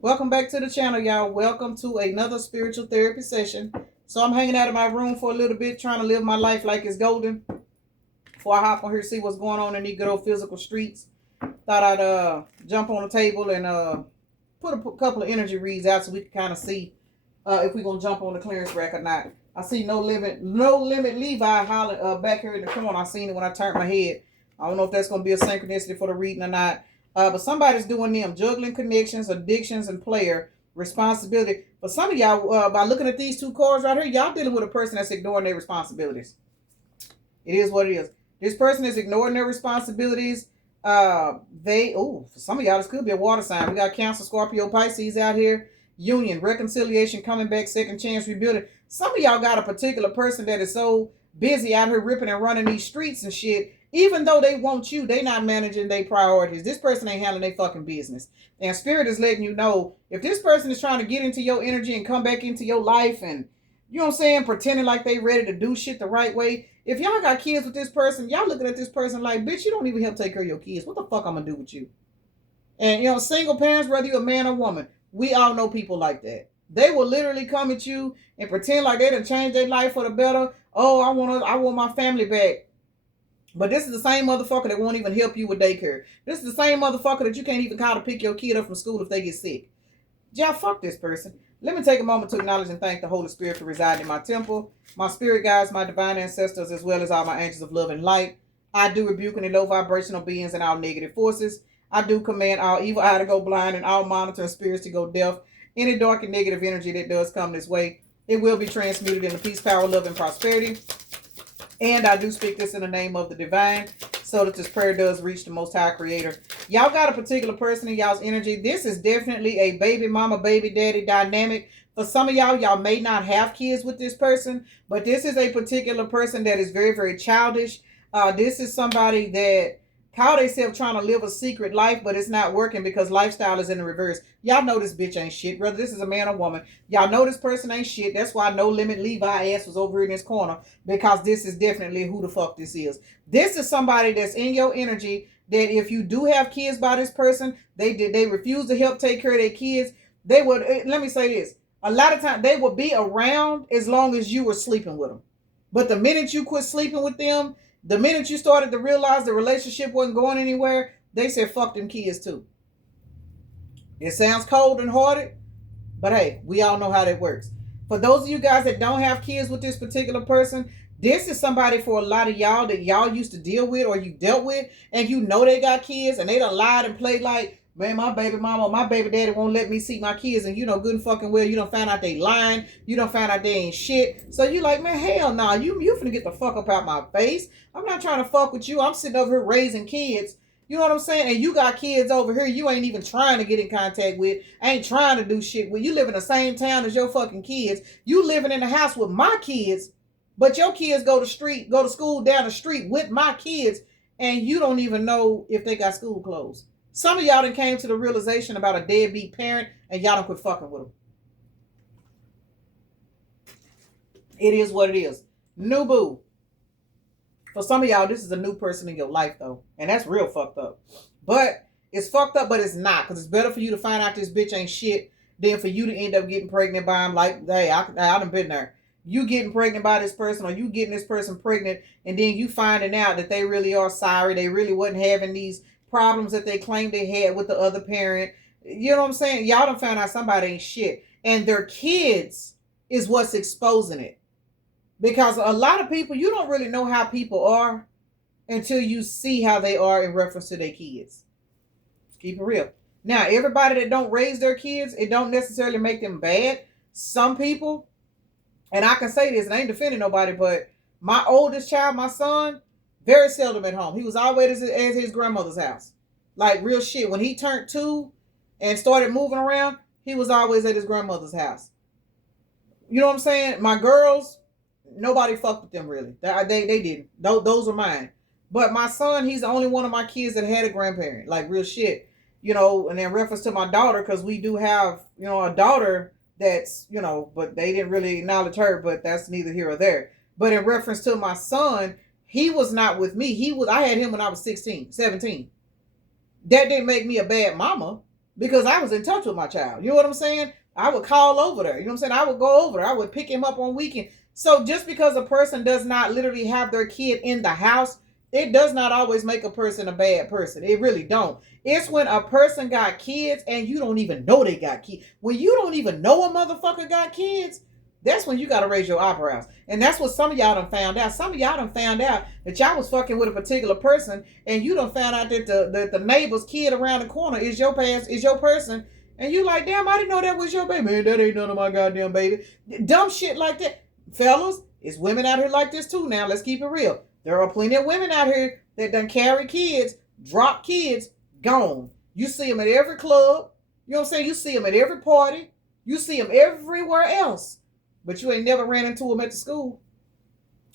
Welcome back to the channel, y'all. Welcome to another spiritual therapy session. So I'm hanging out of my room for a little bit, trying to live my life like it's golden before I hop on here, see what's going on in these good old physical streets. Thought I'd jump on the table and put a couple of energy reads out so we can kind of see if we're gonna jump on the clearance rack or not. I see no limit Levi hollering back here in the corner. I seen it when I turned my head. I don't know if that's gonna be a synchronicity for the reading or not. But somebody's doing them juggling connections, addictions, and player responsibility. For some of y'all, by looking at these two cards right here, y'all dealing with a person that's ignoring their responsibilities. It is what it is. This person is ignoring their responsibilities. For some of y'all, this could be a water sign. We got Cancer, Scorpio, Pisces out here. Union, reconciliation, coming back, second chance, rebuilding. Some of y'all got a particular person that is so busy out here ripping and running these streets and shit. Even though they want you, they not managing their priorities. This person ain't handling their fucking business. And Spirit is letting you know, if this person is trying to get into your energy and come back into your life and, you know what I'm saying, pretending like they ready to do shit the right way. If y'all got kids with this person, y'all looking at this person like, bitch, you don't even help take care of your kids. What the fuck I'm gonna do with you? And, you know, single parents, whether you're a man or woman, we all know people like that. They will literally come at you and pretend like they done changed their life for the better. Oh, I want my family back. But this is the same motherfucker that won't even help you with daycare. This is the same motherfucker that you can't even call to pick your kid up from school if they get sick. Yeah, fuck this person. Let me take a moment to acknowledge and thank the Holy Spirit for residing in my temple, my spirit guides, my divine ancestors, as well as all my angels of love and light. I do rebuke any low vibrational beings and all negative forces. I do command all evil eye to go blind and all monitoring spirits to go deaf. Any dark and negative energy that does come this way, it will be transmuted into peace, power, love, and prosperity. And I do speak this in the name of the divine so that this prayer does reach the Most High Creator. Y'all got a particular person in y'all's energy. This is definitely a baby mama, baby daddy dynamic. For some of y'all may not have kids with this person, but this is a particular person that is very, very childish. This is somebody that call themselves trying to live a secret life, but it's not working because lifestyle is in the reverse. Y'all know this bitch ain't shit, whether this is a man or woman. Y'all know this person ain't shit. That's why No Limit Levi ass was over in this corner, because this is definitely who the fuck this is. This is somebody that's in your energy that if you do have kids by this person, they refuse to help take care of their kids. They would, let me say this, a lot of times they will be around as long as you were sleeping with them. But the minute you quit sleeping with them, the minute you started to realize the relationship wasn't going anywhere, they said fuck them kids too. It sounds cold and hearted, but hey, we all know how that works. For those of you guys that don't have kids with this particular person, this is somebody for a lot of y'all that y'all used to deal with or you dealt with, and you know they got kids and they done lied and played like, man, my baby mama, my baby daddy won't let me see my kids, and you know good and fucking well you don't find out they lying, you don't find out they ain't shit. So you like, man, hell nah, you finna get the fuck up out my face. I'm not trying to fuck with you. I'm sitting over here raising kids. You know what I'm saying? And you got kids over here you ain't even trying to get in contact with, ain't trying to do shit with. You live in the same town as your fucking kids. You living in the house with my kids, but your kids go to school down the street with my kids, and you don't even know if they got school closed. Some of y'all done came to the realization about a deadbeat parent, and y'all done quit fucking with them. It is what it is. New boo. For some of y'all, this is a new person in your life, though. And that's real fucked up. But it's fucked up, but it's not. Because it's better for you to find out this bitch ain't shit than for you to end up getting pregnant by him. Like, hey, I done been there. You getting pregnant by this person, or you getting this person pregnant, and then you finding out that they really are sorry. They really wasn't having these problems that they claimed they had with the other parent. You know what I'm saying? Y'all done found out somebody ain't shit. And their kids is what's exposing it. Because a lot of people, you don't really know how people are until you see how they are in reference to their kids. Let's keep it real. Now, everybody that don't raise their kids, it don't necessarily make them bad. Some people, and I can say this, and I ain't defending nobody, but my oldest child, my son, very seldom at home. He was always at his grandmother's house. Like real shit. When he turned 2 and started moving around, he was always at his grandmother's house. You know what I'm saying? My girls, nobody fucked with them really. They didn't. Those are mine. But my son, he's the only one of my kids that had a grandparent. Like real shit. You know, and in reference to my daughter, because we do have, you know, a daughter that's, you know, but they didn't really acknowledge her, but that's neither here or there. But in reference to my son, he was not with me. I had him when I was 16, 17. That didn't make me a bad mama. because I was in touch with my child. You know what I'm saying? I would call over there. You know what I'm saying? I would go over there. I would pick him up on weekend. So just because a person does not literally have their kid in the house, it does not always make a person a bad person. It really don't. It's when a person got kids and you don't even know they got kids. When you don't even know a motherfucker got kids, that's when you got to raise your eyebrows. And that's what some of y'all done found out. Some of y'all done found out that y'all was fucking with a particular person, and you done found out that the neighbor's kid around the corner is your person. And you like, damn, I didn't know that was your baby. Man, that ain't none of my goddamn baby. Dumb shit like that. Fellas, it's women out here like this too now. Let's keep it real. There are plenty of women out here that done carry kids, drop kids, gone. You see them at every club. You know what I'm saying? You see them at every party. You see them everywhere else. But you ain't never ran into them at the school.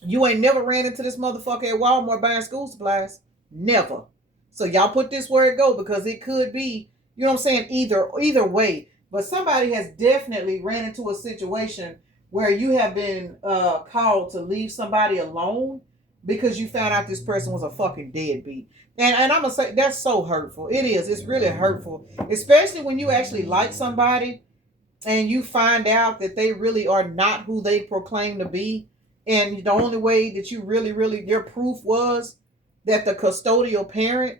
You ain't never ran into this motherfucker at Walmart buying school supplies. Never. So y'all put this where it go, because it could be, you know what I'm saying, either way. But somebody has definitely ran into a situation where you have been called to leave somebody alone because you found out this person was a fucking deadbeat. And I'm going to say, that's so hurtful. It is. It's really hurtful. Especially when you actually like somebody and you find out that they really are not who they proclaim to be. And the only way that you really, your proof was that the custodial parent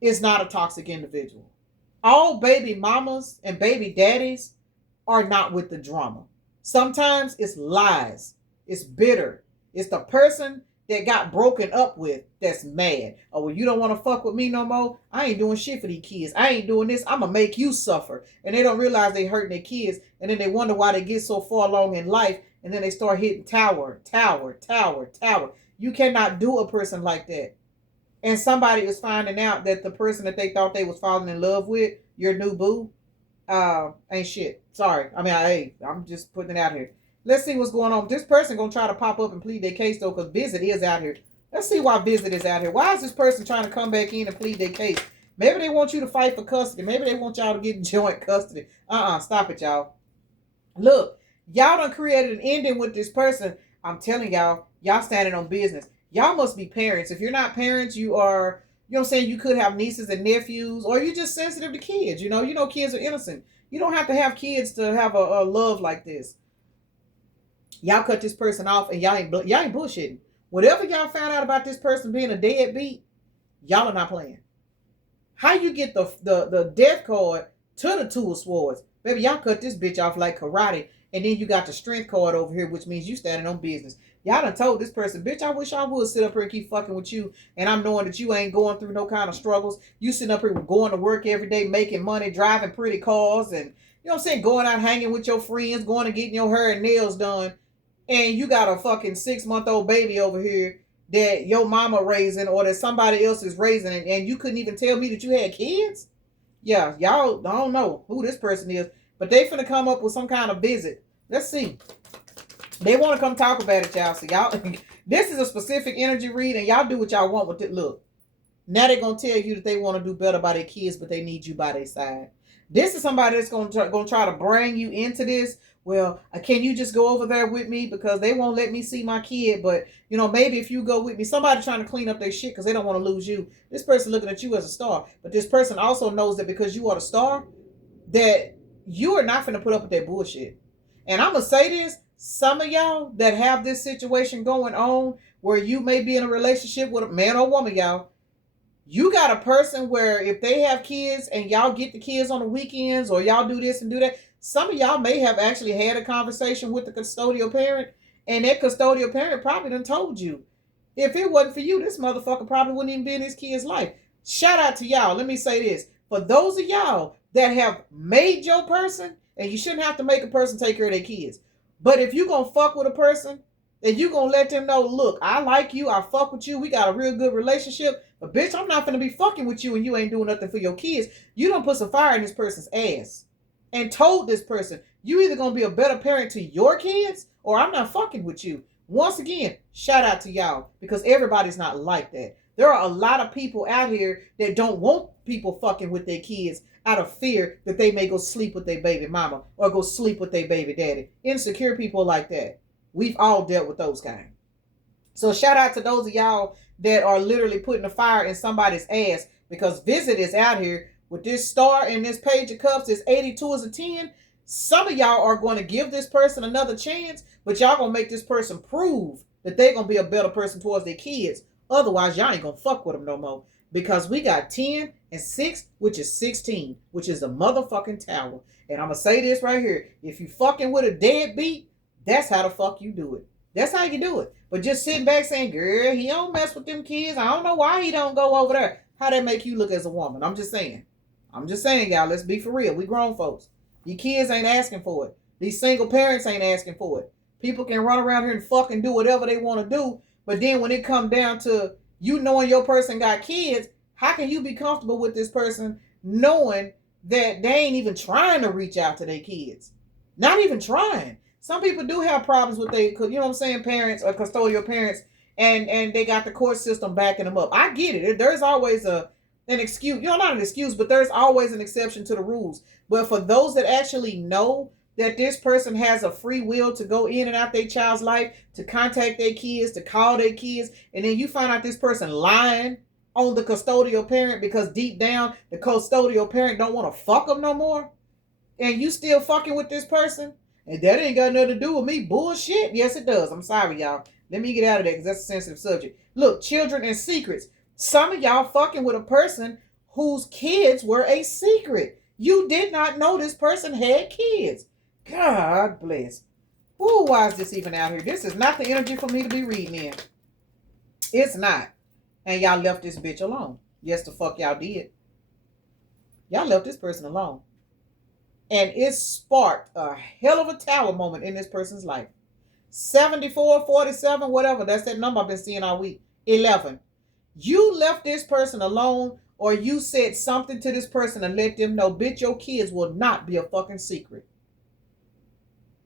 is not a toxic individual. All baby mamas and baby daddies are not with the drama. Sometimes it's lies. It's bitter. It's the person that got broken up with that's mad. Oh, well, you don't want to fuck with me no more? I ain't doing shit for these kids. I ain't doing this. I'm going to make you suffer. And they don't realize they hurting their kids. And then they wonder why they get so far along in life. And then they start hitting tower. You cannot do a person like that. And somebody is finding out that the person that they thought they was falling in love with, your new boo, ain't shit. Sorry. I mean, I'm just putting it out here. Let's see what's going on. This person gonna try to pop up and plead their case though, because Visit is out here. Let's see why Visit is out here. Why is this person trying to come back in and plead their case? Maybe they want you to fight for custody. Maybe they want y'all to get joint custody. Stop it, y'all. Look, y'all done created an ending with this person. I'm telling y'all standing on business. Y'all must be parents. If you're not parents, you are, you know what I'm saying, you could have nieces and nephews, or you're just sensitive to kids. You know kids are innocent. You don't have to have kids to have a love like this. Y'all cut this person off and y'all ain't bullshitting. Whatever y'all found out about this person being a deadbeat, y'all are not playing. How you get the death card to the Two of Swords? Baby, y'all cut this bitch off like karate. And then you got the strength card over here, which means you standing on business. Y'all done told this person, bitch, I wish I would sit up here and keep fucking with you. And I'm knowing that you ain't going through no kind of struggles. You sitting up here going to work every day, making money, driving pretty cars, and, you know what I'm saying, going out hanging with your friends, going and getting your hair and nails done. And you got a fucking 6-month-old baby over here that your mama raising or that somebody else is raising, and you couldn't even tell me that you had kids? Yeah, y'all don't know who this person is, but they finna come up with some kind of visit. Let's see. They want to come talk about it, y'all. So y'all, this is a specific energy read, and y'all do what y'all want with it. Look, now they're gonna tell you that they want to do better by their kids, but they need you by their side. This is somebody that's gonna try to bring you into this. Well, can you just go over there with me because they won't let me see my kid? But, you know, maybe if you go with me, somebody trying to clean up their shit because they don't want to lose you. This person looking at you as a star. But this person also knows that because you are the star, that you are not going to put up with that bullshit. And I'm going to say this. Some of y'all that have this situation going on where you may be in a relationship with a man or woman, y'all, you got a person where if they have kids and y'all get the kids on the weekends or y'all do this and do that, some of y'all may have actually had a conversation with the custodial parent, and that custodial parent probably done told you, if it wasn't for you, this motherfucker probably wouldn't even be in his kid's life. Shout out to y'all. Let me say this. For those of y'all that have made your person, and you shouldn't have to make a person take care of their kids, but if you gonna fuck with a person, and you gonna let them know, look, I like you, I fuck with you, we got a real good relationship, but bitch, I'm not gonna be fucking with you and you ain't doing nothing for your kids. You done put some fire in this person's ass and told this person, you either gonna be a better parent to your kids or I'm not fucking with you. Once again, shout out to y'all, because everybody's not like that. There are a lot of people out here that don't want people fucking with their kids out of fear that they may go sleep with their baby mama or go sleep with their baby daddy. Insecure people like that. We've all dealt with those kind. So shout out to those of y'all that are literally putting a fire in somebody's ass, because Visit is out here with this star and this page of cups, this 82 is a 10. Some of y'all are going to give this person another chance, but y'all going to make this person prove that they're going to be a better person towards their kids. Otherwise, y'all ain't going to fuck with them no more. Because we got 10 and 6, which is 16, which is the motherfucking tower. And I'm going to say this right here. If you fucking with a deadbeat, that's how the fuck you do it. That's how you do it. But just sitting back saying, girl, he don't mess with them kids. I don't know why he don't go over there. How that make you look as a woman? I'm just saying. Y'all. Let's be for real. We grown folks. Your kids ain't asking for it. These single parents ain't asking for it. People can run around here and fucking do whatever they want to do. But then when it comes down to you knowing your person got kids, how can you be comfortable with this person knowing that they ain't even trying to reach out to their kids? Not even trying. Some people do have problems with their, you know what I'm saying, parents or custodial parents, and they got the court system backing them up. I get it. There's always an excuse. You know, not an excuse, but there's always an exception to the rules. But for those that actually know that this person has a free will to go in and out their child's life, to contact their kids, to call their kids, and then you find out this person lying on the custodial parent because deep down the custodial parent don't want to fuck them no more, and you still fucking with this person, and that ain't got nothing to do with me. Bullshit. Yes, it does. I'm sorry, y'all. Let me get out of that because that's a sensitive subject. Look, children and secrets. Some of y'all fucking with a person whose kids were a secret. You did not know this person had kids. God bless. Ooh, why is this even out here? This is not the energy for me to be reading in. It's not. And y'all left this bitch alone. Yes, the fuck y'all did. Y'all left this person alone. And it sparked a hell of a tower moment in this person's life. 74, 47, whatever. That's that number I've been seeing all week. 11. You left this person alone, or you said something to this person and let them know, bitch, your kids will not be a fucking secret.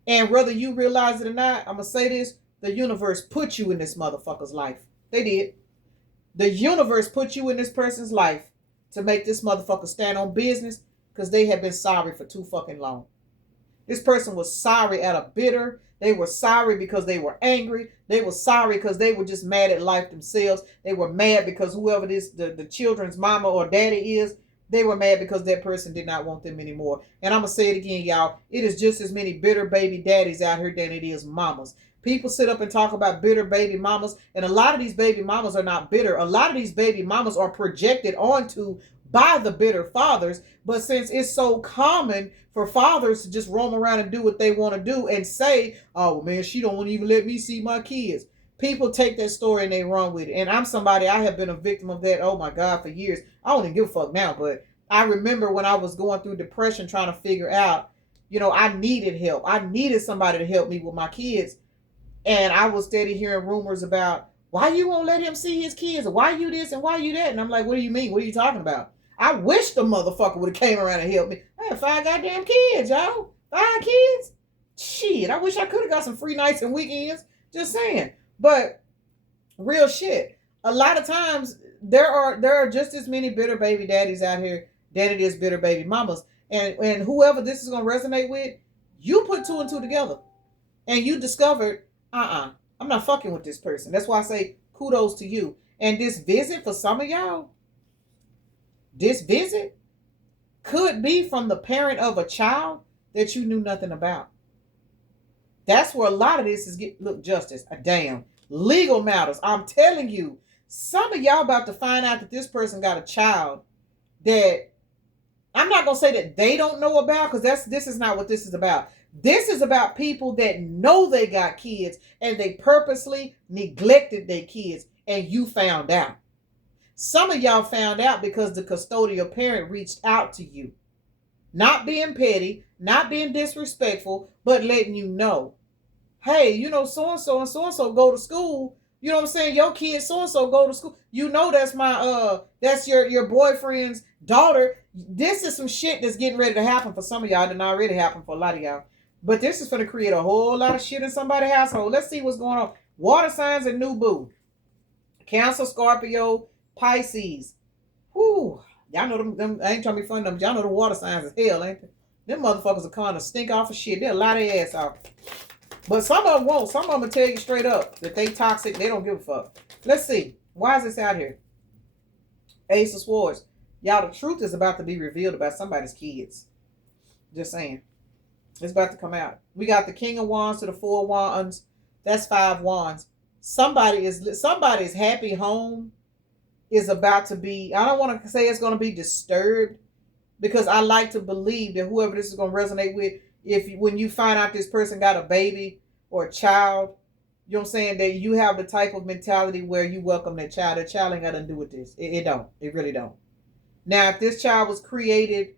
And whether you realize it or not, I'm going to say this, the universe put you in this motherfucker's life. They did. The universe put you in this person's life to make this motherfucker stand on business because they have been sorry for too fucking long. This person was sorry out of bitter. They were sorry because they were angry. They were sorry because they were just mad at life themselves. They were mad because whoever this the children's mama or daddy is, they were mad because that person did not want them anymore. And I'm going to say it again, y'all. It is just as many bitter baby daddies out here than it is mamas. People sit up and talk about bitter baby mamas, and a lot of these baby mamas are not bitter. A lot of these baby mamas are projected onto by the bitter fathers. But since it's so common for fathers to just roam around and do what they want to do and say, oh man, she don't want to even let me see my kids. People take that story and they run with it. And I'm somebody, I have been a victim of that, oh my God, for years. I don't even give a fuck now, but I remember when I was going through depression trying to figure out, you know, I needed help. I needed somebody to help me with my kids. And I was steady hearing rumors about, why you won't let him see his kids? Or why you this and why you that? And I'm like, what do you mean? What are you talking about? I wish the motherfucker would have came around and helped me. I had 5 goddamn kids, y'all. 5 kids? Shit, I wish I could have got some free nights and weekends. Just saying. But real shit. A lot of times there are just as many bitter baby daddies out here than it is bitter baby mamas. And whoever this is gonna resonate with, you put 2 and 2 together. And you discovered, I'm not fucking with this person. That's why I say kudos to you. And this visit for some of y'all, this visit could be from the parent of a child that you knew nothing about. That's where a lot of this is look, justice, a damn. Legal matters. I'm telling you, some of y'all about to find out that this person got a child that I'm not going to say that they don't know about, because this is not what this is about. This is about people that know they got kids and they purposely neglected their kids, and you found out. Some of y'all found out because the custodial parent reached out to you. Not being petty, not being disrespectful, but letting you know, hey, you know, so-and-so and so-and-so go to school. You know what I'm saying? Your kid so-and-so go to school. You know that's that's your boyfriend's daughter. This is some shit that's getting ready to happen for some of y'all. It didn't already happen for a lot of y'all. But this is going to create a whole lot of shit in somebody's household. Let's see what's going on. Water signs and new boo. Cancer, Scorpio, Pisces. Whew. Y'all know them I ain't trying to be funny. Y'all know the water signs is hell, ain't they? Them motherfuckers are kind of stink off of shit. They'll lie their ass off. But some of them won't. Some of them will tell you straight up that they toxic. They don't give a fuck. Let's see. Why is this out here? Ace of Swords. Y'all, the truth is about to be revealed about somebody's kids. Just saying. It's about to come out. We got the King of Wands to the Four of Wands. That's 5 wands. Somebody's happy home is about to be, I don't want to say it's going to be disturbed, because I like to believe that whoever this is going to resonate with, when you find out this person got a baby or a child, you know what I'm saying, that you have the type of mentality where you welcome that child. That child ain't got nothing to do with this. It don't. It really don't. Now, if this child was created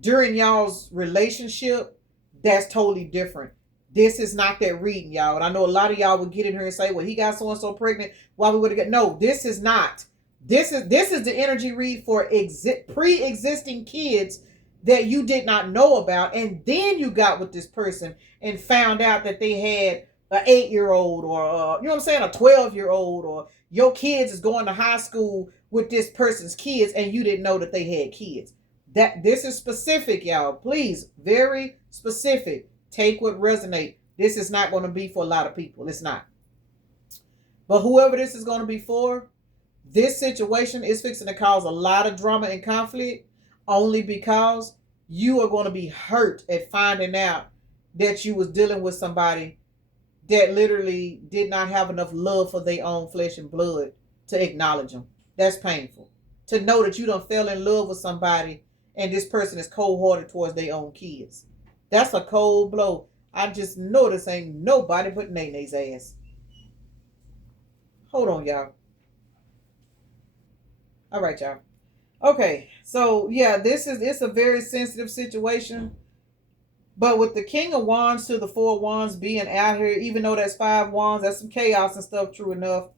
during y'all's relationship, that's totally different. This is not that reading, y'all. And I know a lot of y'all would get in here and say, well, he got so-and-so pregnant. Why we would have got... No, this is not. This is the energy read for pre-existing kids that you did not know about. And then you got with this person and found out that they had an 8-year-old or, you know what I'm saying, a 12-year-old, or your kids is going to high school with this person's kids and you didn't know that they had kids. This is specific, y'all. Please, very specific. Take what resonate. This is not going to be for a lot of people. It's not. But whoever this is going to be for, this situation is fixing to cause a lot of drama and conflict, only because you are going to be hurt at finding out that you was dealing with somebody that literally did not have enough love for their own flesh and blood to acknowledge them. That's painful. To know that you done fell in love with somebody and this person is cold-hearted towards their own kids. That's a cold blow. I just know this ain't nobody but Nene's ass. Hold on, y'all. All right, y'all. Okay, so yeah, it's a very sensitive situation. But with the King of Wands to the Four of Wands being out here, even though that's 5 wands, that's some chaos and stuff, true enough.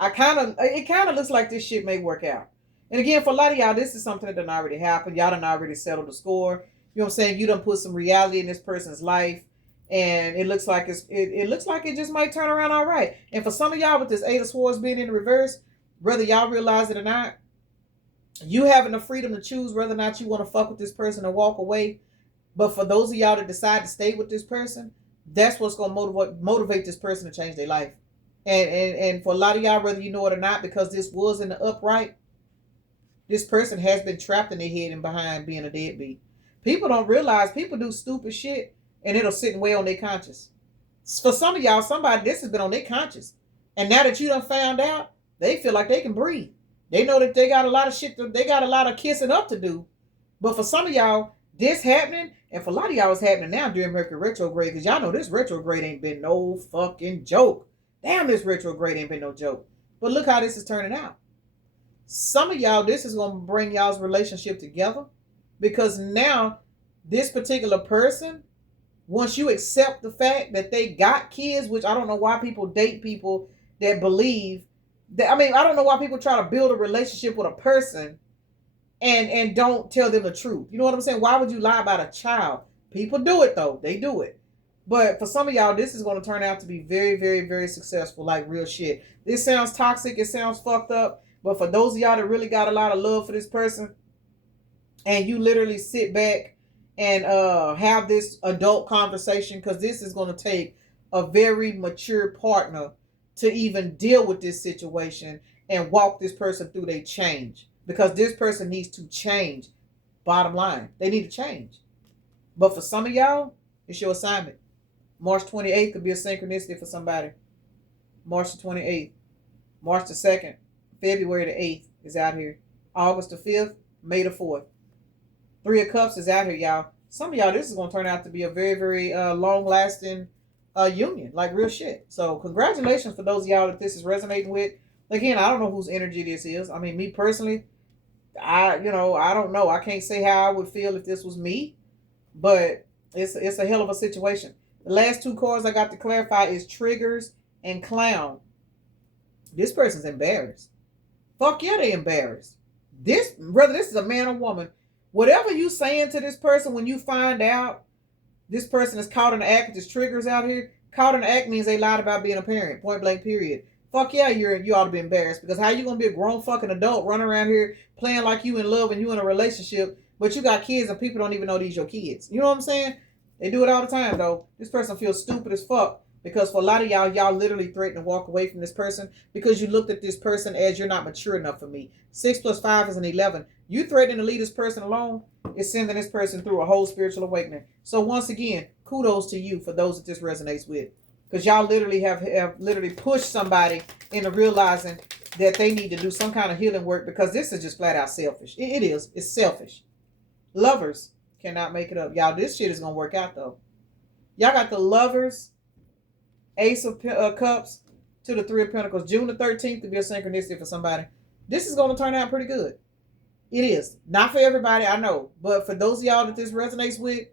It kind of looks like this shit may work out. And again, for a lot of y'all, this is something that done already happened. Y'all done already settled the score. You know what I'm saying? You done put some reality in this person's life. And it looks like it looks like it just might turn around all right. And for some of y'all with this 8 of Swords being in the reverse, whether y'all realize it or not, you having the freedom to choose whether or not you want to fuck with this person or walk away. But for those of y'all that decide to stay with this person, that's what's going to motivate this person to change their life. And for a lot of y'all, whether you know it or not, because this was in the upright, this person has been trapped in their head and behind being a deadbeat. People don't realize people do stupid shit and it'll sit and weigh on their conscience. For some of y'all, this has been on their conscience. And now that you done found out, they feel like they can breathe. They know that they got a lot of shit, they got a lot of kissing up to do. But for some of y'all, this happening, and for a lot of y'all, it's happening now during Mercury retrograde, because y'all know this retrograde ain't been no fucking joke. Damn, this retrograde ain't been no joke. But look how this is turning out. Some of y'all, this is going to bring y'all's relationship together, because now this particular person, once you accept the fact that they got kids, which I don't know why people date people that believe that, I don't know why people try to build a relationship with a person and don't tell them the truth. You know what I'm saying? Why would you lie about a child? People do it though. They do it. But for some of y'all, this is going to turn out to be very, very, very successful, like real shit. This sounds toxic. It sounds fucked up. But for those of y'all that really got a lot of love for this person, and you literally sit back and have this adult conversation, because this is going to take a very mature partner to even deal with this situation and walk this person through their change. Because this person needs to change. Bottom line, they need to change. But for some of y'all, it's your assignment. March 28th could be a synchronicity for somebody. March the 28th. March the 2nd. February the 8th is out here. August the 5th. May the 4th. 3 of Cups is out here, y'all. Some of y'all, this is going to turn out to be a very, very long-lasting union. Like real shit. So congratulations for those of y'all that this is resonating with. Again, I don't know whose energy this is. Me personally, I don't know. I can't say how I would feel if this was me. But it's a hell of a situation. The last 2 cards I got to clarify is Triggers and Clown. This person's embarrassed. Fuck yeah, they embarrassed. Whether this is a man or woman, whatever you saying to this person when you find out this person is caught in the act with his triggers out here, caught in the act means they lied about being a parent. Point blank period. Fuck yeah, you ought to be embarrassed. Because how you going to be a grown fucking adult running around here playing like you in love and you in a relationship, but you got kids and people don't even know these your kids. You know what I'm saying? They do it all the time, though. This person feels stupid as fuck Because for a lot of y'all literally threatened to walk away from this person because you looked at this person as you're not mature enough for me. 6 plus 5 is an 11. You threatening to leave this person alone is sending this person through a whole spiritual awakening. So once again, kudos to you for those that this resonates with. Because y'all literally have literally pushed somebody into realizing that they need to do some kind of healing work, because this is just flat out selfish. It is. It's selfish. Lovers cannot make it up. Y'all, this shit is going to work out, though. Y'all got the Lovers, Ace of Cups to the Three of Pentacles. June the 13th to be a synchronicity for somebody. This is going to turn out pretty good. It is. Not for everybody, I know. But for those of y'all that this resonates with,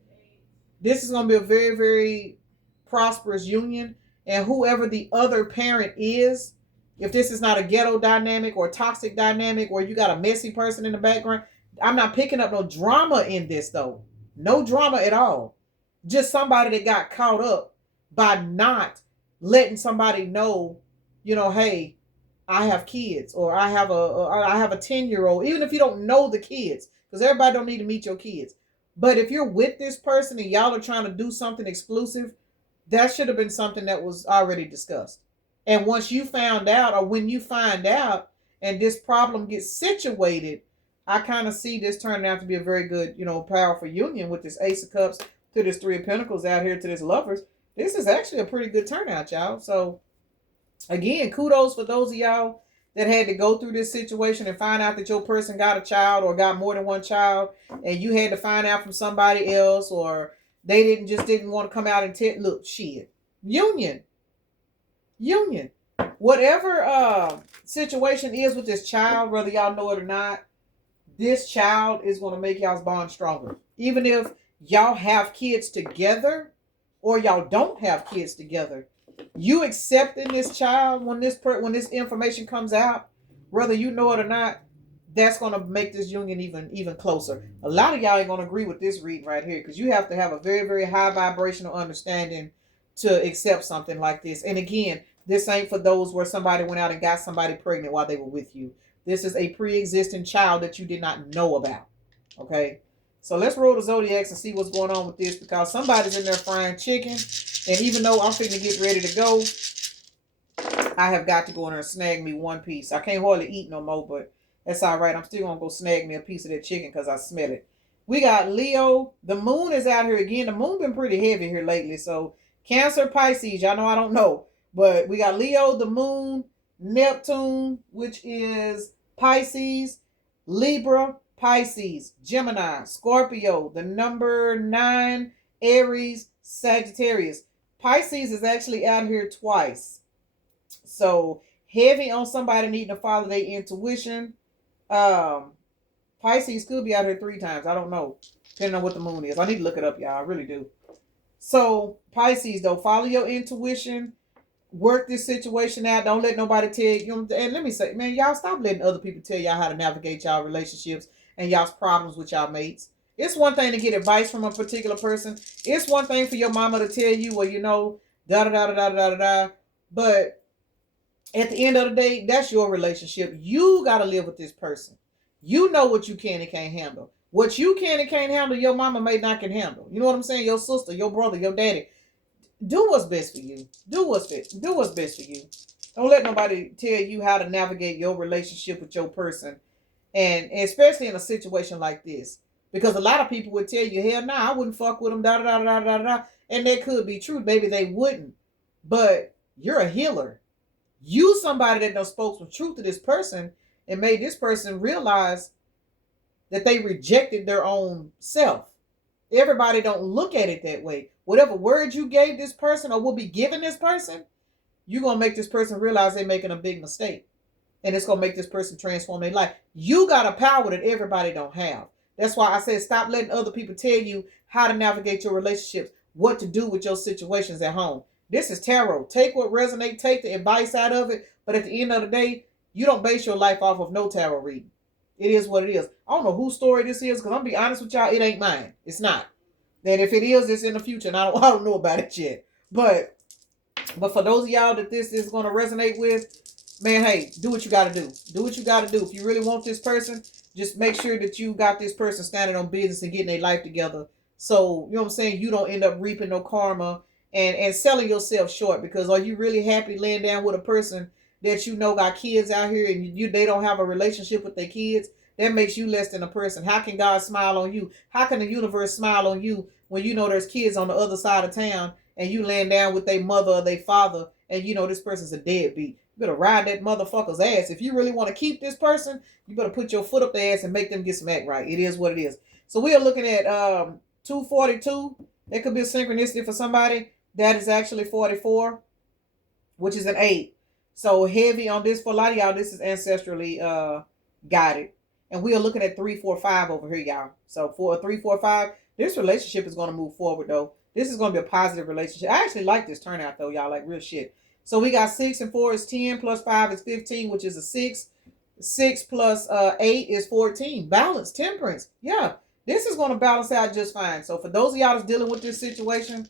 this is going to be a very, very prosperous union. And whoever the other parent is, if this is not a ghetto dynamic or toxic dynamic or you got a messy person in the background, I'm not picking up no drama in this, though. No drama at all. Just somebody that got caught up by not letting somebody know, hey, I have kids, or I have a 10-year-old, even if you don't know the kids, because everybody don't need to meet your kids. But if you're with this person and y'all are trying to do something exclusive, that should have been something that was already discussed. And once you found out, or when you find out and this problem gets situated, I kind of see this turning out to be a very good, powerful union with this Ace of Cups to this Three of Pentacles out here to this Lovers. This is actually a pretty good turnout, y'all. So, again, kudos for those of y'all that had to go through this situation and find out that your person got a child or got more than one child, and you had to find out from somebody else, or they didn't want to come out and look, shit. Union. Whatever situation is with this child, whether y'all know it or not, this child is going to make y'all's bond stronger. Even if y'all have kids together or y'all don't have kids together, you accepting this child when this information comes out, whether you know it or not, that's going to make this union even closer. A lot of y'all ain't going to agree with this reading right here, because you have to have a very, very high vibrational understanding to accept something like this. And again, this ain't for those where somebody went out and got somebody pregnant while they were with you. This is a pre-existing child that you did not know about. Okay? So let's roll the Zodiacs and see what's going on with this, because somebody's in there frying chicken. And even though I'm finna get ready to go, I have got to go in there and snag me one piece. I can't hardly eat no more, but that's all right. I'm still going to go snag me a piece of that chicken because I smell it. We got Leo. The moon is out here again. The moon been pretty heavy here lately. So Cancer, Pisces. Y'all know I don't know. But we got Leo, the moon, Neptune, which is Pisces, Libra, Pisces, Gemini, Scorpio, the number 9, Aries, Sagittarius. Pisces is actually out here twice. So heavy on somebody needing to follow their intuition. Pisces could be out here 3 times. I don't know. Depending on what the moon is. I need to look it up, y'all. I really do. So Pisces, though, follow your intuition. Work this situation out. Don't let nobody tell you. And let me say, man, y'all stop letting other people tell y'all how to navigate y'all relationships and y'all's problems with y'all mates. It's one thing to get advice from a particular person. It's one thing for your mama to tell you, well, da-da-da-da-da-da-da-da. But at the end of the day, that's your relationship. You got to live with this person. You know what you can and can't handle. What you can and can't handle, your mama may not can handle. You know what I'm saying? Your sister, your brother, your daddy. Do what's best for you. Do what's best for you. Don't let nobody tell you how to navigate your relationship with your person. And especially in a situation like this. Because a lot of people would tell you, hell nah, I wouldn't fuck with them, da-da-da-da-da-da. And that could be true. Maybe they wouldn't. But you're a healer. You somebody that done spoke some truth to this person and made this person realize that they rejected their own self. Everybody don't look at it that way. Whatever words you gave this person or will be giving this person, you're going to make this person realize they're making a big mistake. And it's going to make this person transform their life. You got a power that everybody don't have. That's why I said stop letting other people tell you how to navigate your relationships, what to do with your situations at home. This is tarot. Take what resonates, take the advice out of it. But at the end of the day, you don't base your life off of no tarot reading. It is what it is. I don't know whose story this is, because I'm going to be honest with y'all, it ain't mine. It's not. Then if it is, it's in the future, and I don't know about it yet. But for those of y'all that this is going to resonate with, man, hey, do what you got to do. Do what you got to do. If you really want this person, just make sure that you got this person standing on business and getting their life together. So, you know what I'm saying, you don't end up reaping no karma and selling yourself short, because are you really happy laying down with a person that you know got kids out here and they don't have a relationship with their kids? That makes you less than a person. How can God smile on you? How can the universe smile on you when you know there's kids on the other side of town and you laying down with their mother or their father and you know this person's a deadbeat? You better ride that motherfucker's ass. If you really want to keep this person, you better put your foot up their ass and make them get some act right. It is what it is. So we are looking at 242. That could be a synchronicity for somebody. That is actually 44, which is an 8. So heavy on this for a lot of y'all. This is ancestrally guided. And we are looking at 345 over here, y'all. So for a 345, this relationship is going to move forward, though. This is going to be a positive relationship. I actually like this turnout, though, y'all. Like, real shit. So we got 6 and 4 is 10, plus 5 is 15, which is a 6. 6 plus 8 is 14. Balance, temperance. Yeah, this is going to balance out just fine. So for those of y'all that's dealing with this situation,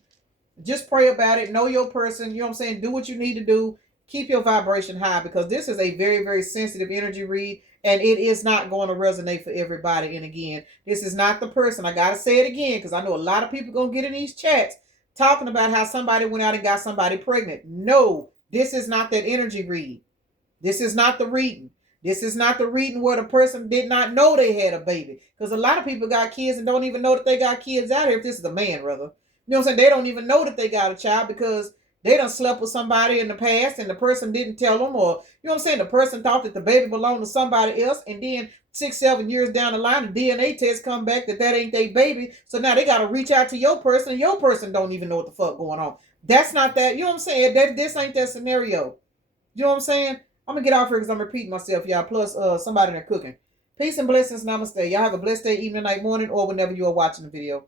just pray about it. Know your person. You know what I'm saying? Do what you need to do. Keep your vibration high, because this is a very, very sensitive energy read, and it is not going to resonate for everybody. And again, this is not the person. I got to say it again, because I know a lot of people going to get in these chats talking about how somebody went out and got somebody pregnant. No, this is not that energy read. This is not the reading. This is not the reading where the person did not know they had a baby. Because a lot of people got kids and don't even know that they got kids out here. If this is a man, rather. You know what I'm saying? They don't even know that they got a child because they done slept with somebody in the past and the person didn't tell them, or, you know what I'm saying? The person thought that the baby belonged to somebody else, and then 6-7 years down the line, the DNA test come back that ain't their baby. So now they got to reach out to your person, and your person don't even know what the fuck going on. That's not that, you know what I'm saying? This ain't that scenario. You know what I'm saying? I'm going to get off here because I'm repeating myself, y'all. Plus, somebody in there cooking. Peace and blessings. Namaste. Y'all have a blessed day, evening, night, morning, or whenever you are watching the video.